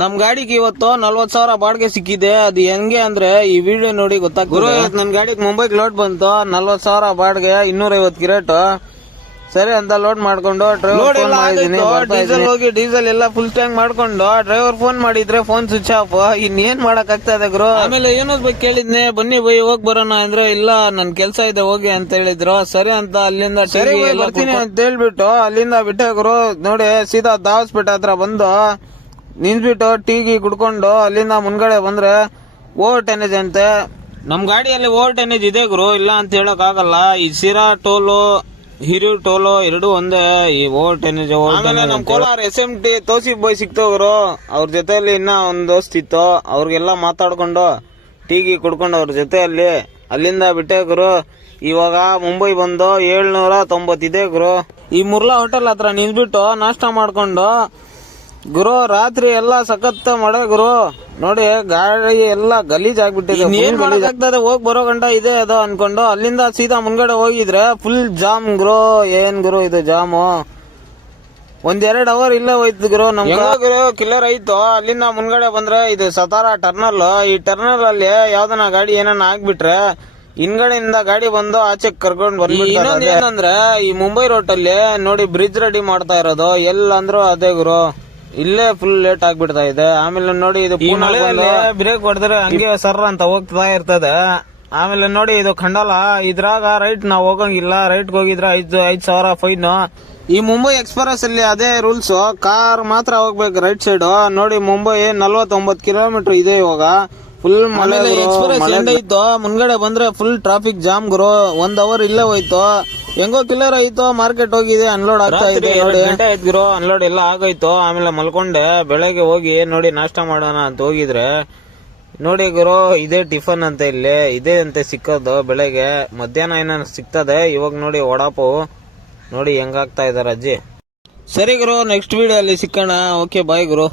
ನಮ್ ಗಾಡಿಗೆ ಇವತ್ತು 40,000 ಬಾಡಿಗೆ ಸಿಕ್ಕಿದೆ. ಅದು ಹೆಂಗೆ ಅಂದ್ರೆ ಈ ವಿಡಿಯೋ ನೋಡಿ ಗೊತ್ತಾಗ್ತದೆ. ನನ್ ಗಾಡಿಗೆ ಮುಂಬೈಗೆ ಲೋಡ್ ಬಂತು 40,000 ಬಾಡಿಗೆ 250 ಕಿರೇಟ್. ಸರಿ ಅಂತ ಲೋಡ್ ಮಾಡ್ಕೊಂಡು ಡ್ರೈವರ್ ಫೋನ್ ಮಾಡಿದೀನಿ. ಡೀಸೆಲ್ ಹೋಗಿ ಡೀಸೆಲ್ ಎಲ್ಲ ಫುಲ್ ಟ್ಯಾಂಕ್ ಮಾಡ್ಕೊಂಡು ಡ್ರೈವರ್ ಫೋನ್ ಮಾಡಿದ್ರೆ ಫೋನ್ ಸ್ವಿಚ್ ಆಫ್. ಇನ್ನೇನ್ ಮಾಡಕ್ ಆಗ್ತದೆ ಗುರು. ಆಮೇಲೆ ಏನೋ ಬಗ್ಗೆ ಕೇಳಿದ್ನೆ, ಬನ್ನಿ ಬೈ ಹೋಗ್ ಬರೋಣ ಅಂದ್ರೆ ಇಲ್ಲ ನನ್ ಕೆಲ್ಸ ಇದೆ ಹೋಗಿ ಅಂತ ಹೇಳಿದ್ರು. ಸರಿ ಅಂತ ಅಲ್ಲಿಂದ ಬರ್ತೀನಿ ಅಂತ ಹೇಳ್ಬಿಟ್ಟು ಅಲ್ಲಿಂದ ಬಿಟ್ಟೆ ಗುರು. ನೋಡಿ ಸೀದಾ ದಾವಸ್ಪೇಟೆ ಹತ್ರ ಬಂದು ನಿಂತ್ಬಿಟ್ಟು ಟೀಗಿ ಕುಡ್ಕೊಂಡು ಅಲ್ಲಿಂದ ಮುಂದ್ಗಡೆ ಬಂದ್ರೆ ಓವರ್ ಟೆನೇಜ್ ಅಂತೆ. ನಮ್ ಗಾಡಿಯಲ್ಲಿ ಓವರ್ ಟೆನೇಜ್ ಇದೆ ಗುರು, ಇಲ್ಲ ಅಂತ ಹೇಳಕ್ ಆಗಲ್ಲ. ಈ ಸಿರಾ ಟೋಲು ಹಿರಿಯೂರ್ ಟೋಲು ಎರಡು ಒಂದೇ. ಈ ಓವರ್ ಟೆನೇಜ್ ನಮ್ ಕೋಲಾರ SMT ತೋಸಿಫ್ ಬಾಯ್ ಸಿಕ್ತವ್ರು. ಅವ್ರ ಜೊತೆಯಲ್ಲಿ ಇನ್ನ ಒಂದ್ ದೋಸ್ತ್ ಇತ್ತು. ಅವ್ರಿಗೆಲ್ಲ ಮಾತಾಡ್ಕೊಂಡು ಟೀಗಿ ಕುಡ್ಕೊಂಡು ಅವ್ರ ಜೊತೆಯಲ್ಲಿ ಅಲ್ಲಿಂದ ಬಿಟ್ಟೆ ಗುರು. ಇವಾಗ ಮುಂಬೈ ಬಂದು 790 ಇದೆ ಗುರು. ಈ ಮುರ್ಲಾ ಹೋಟೆಲ್ ಹತ್ರ ನಿಂತ್ಬಿಟ್ಟು ನಾಷ್ಟ ಮಾಡ್ಕೊಂಡು ಗುರು ರಾತ್ರಿ ಎಲ್ಲಾ ಸಖತ್ ಮಳೆ ಗುರು. ನೋಡಿ ಗಾಡಿ ಎಲ್ಲಾ ಗಲೀಜ್ ಆಗ್ಬಿಟ್ಟಿದೆ. ಏನ್ ಮಾಡಕ್ಕಾಗ್ತದೆ, ಹೋಗ್ ಬರೋ ಗಂಟ ಇದೆ ಅದು ಅನ್ಕೊಂಡು ಅಲ್ಲಿಂದ ಸೀದಾ ಮುಂದ್ಗಡೆ ಹೋಗಿದ್ರೆ ಫುಲ್ ಜಾಮ್ ಗುರು. ಏನ್ ಗುರು ಇದು ಜಾಮು, 1-2 ಅವರ್ ಇಲ್ಲೇ ಹೋಯ್ತು ಗುರು. ಗುರು ಕಿಲ್ಲರ್ ಐತು. ಅಲ್ಲಿಂದ ಮುಂದ್ಗಡೆ ಬಂದ್ರೆ ಇದು ಸತಾರ ಟರ್ನಲ್. ಈ ಟರ್ನಲ್ ಅಲ್ಲಿ ಯಾವ್ದನ ಗಾಡಿ ಏನನ್ನ ಆಗ್ಬಿಟ್ರೆ ಹಿಂದ್ಗಡೆಯಿಂದ ಗಾಡಿ ಬಂದು ಆಚೆ ಕರ್ಕೊಂಡ್ ಬಂದ್ಬಿಡ್ತಾರೆ. ಏನಂದ್ರೆ ಈ ಮುಂಬೈ ರೋಡ್ ಅಲ್ಲಿ ನೋಡಿ ಬ್ರಿಡ್ಜ್ ರೆಡಿ ಮಾಡ್ತಾ ಇರೋದು ಎಲ್ಲಂದ್ರು ಅದೇ ಗುರು. ಇಲ್ಲೇ ಫುಲ್ ಲೇಟ್ ಆಗ್ಬಿಡ್ತಾ ಇದೆ. ಆಮೇಲೆ ನೋಡಿ ಇದು ಬ್ರೇಕ್ ಹೊಡೆದ್ರೆ ಹಂಗೆ ಸರ್ ಅಂತ ಹೋಗ್ತಾ ಇರ್ತದೆ. ಆಮೇಲೆ ನೋಡಿ ಇದು ಖಂಡಾಲ, ಇದ್ರಾಗ ರೈಟ್ ನಾವ್ ಹೋಗಂಗಿಲ್ಲ. ರೈಟ್ ಹೋಗಿದ್ರೆ 5,000 ಫೈನ್. ಈ ಮುಂಬೈ ಎಕ್ಸ್ಪ್ರೆಸ್ ಅಲ್ಲಿ ಅದೇ ರೂಲ್ಸ್, ಕಾರ್ ಮಾತ್ರ ಹೋಗ್ಬೇಕು ರೈಟ್ ಸೈಡ್. ನೋಡಿ ಮುಂಬೈ 49 ಕಿಲೋಮೀಟರ್ ಇದೆ ಇವಾಗ. ಫುಲ್ ಮಳೆ ಎಕ್ಸ್ಪ್ರೆಸ್ ಎಂಡ್ ಆಯ್ತು. ಮುಂದ್ಗಡೆ ಬಂದ್ರೆ ಫುಲ್ ಟ್ರಾಫಿಕ್ ಜಾಮ್ ಗುರು. 1 ಅವರ್ ಇಲ್ಲೇ ಹೋಯ್ತು. ಹೆಂಗೋ ಕಿಲ್ಲರ್ ಆಯ್ತು, ಮಾರ್ಕೆಟ್ ಹೋಗಿದೆ, ಅನ್ಲೋಡ್ ಆಗ್ತಾ ಇದೆ. ಗಂಟೆ ಆಯ್ತು ಗುರು, ಅನ್ಲೋಡ್ ಎಲ್ಲ ಆಗೋಯ್ತು. ಆಮೇಲೆ ಮಲ್ಕೊಂಡೆ. ಬೆಳಗ್ಗೆ ಹೋಗಿ ನೋಡಿ ನಾಷ್ಟ ಮಾಡೋಣ ಅಂತ ಹೋಗಿದ್ರೆ ನೋಡಿ ಗುರು ಇದೇ ಟಿಫನ್ ಅಂತ ಇಲ್ಲಿ ಇದೇ ಅಂತೆ ಸಿಕ್ಕೋದು. ಬೆಳಗ್ಗೆ ಮಧ್ಯಾಹ್ನ ಏನಾದ್ರು ಸಿಗ್ತದೆ. ಇವಾಗ ನೋಡಿ ವಡಾಪಾವ್ ನೋಡಿ ಹೆಂಗಾಗ್ತಾ ಇದಾರೆ ಅಜ್ಜಿ. ಸರಿ ಗುರು, ನೆಕ್ಸ್ಟ್ ವಿಡಿಯೋ ಅಲ್ಲಿ ಸಿಕ್ಕೋಣ. ಓಕೆ ಬಾಯ್ ಗುರು.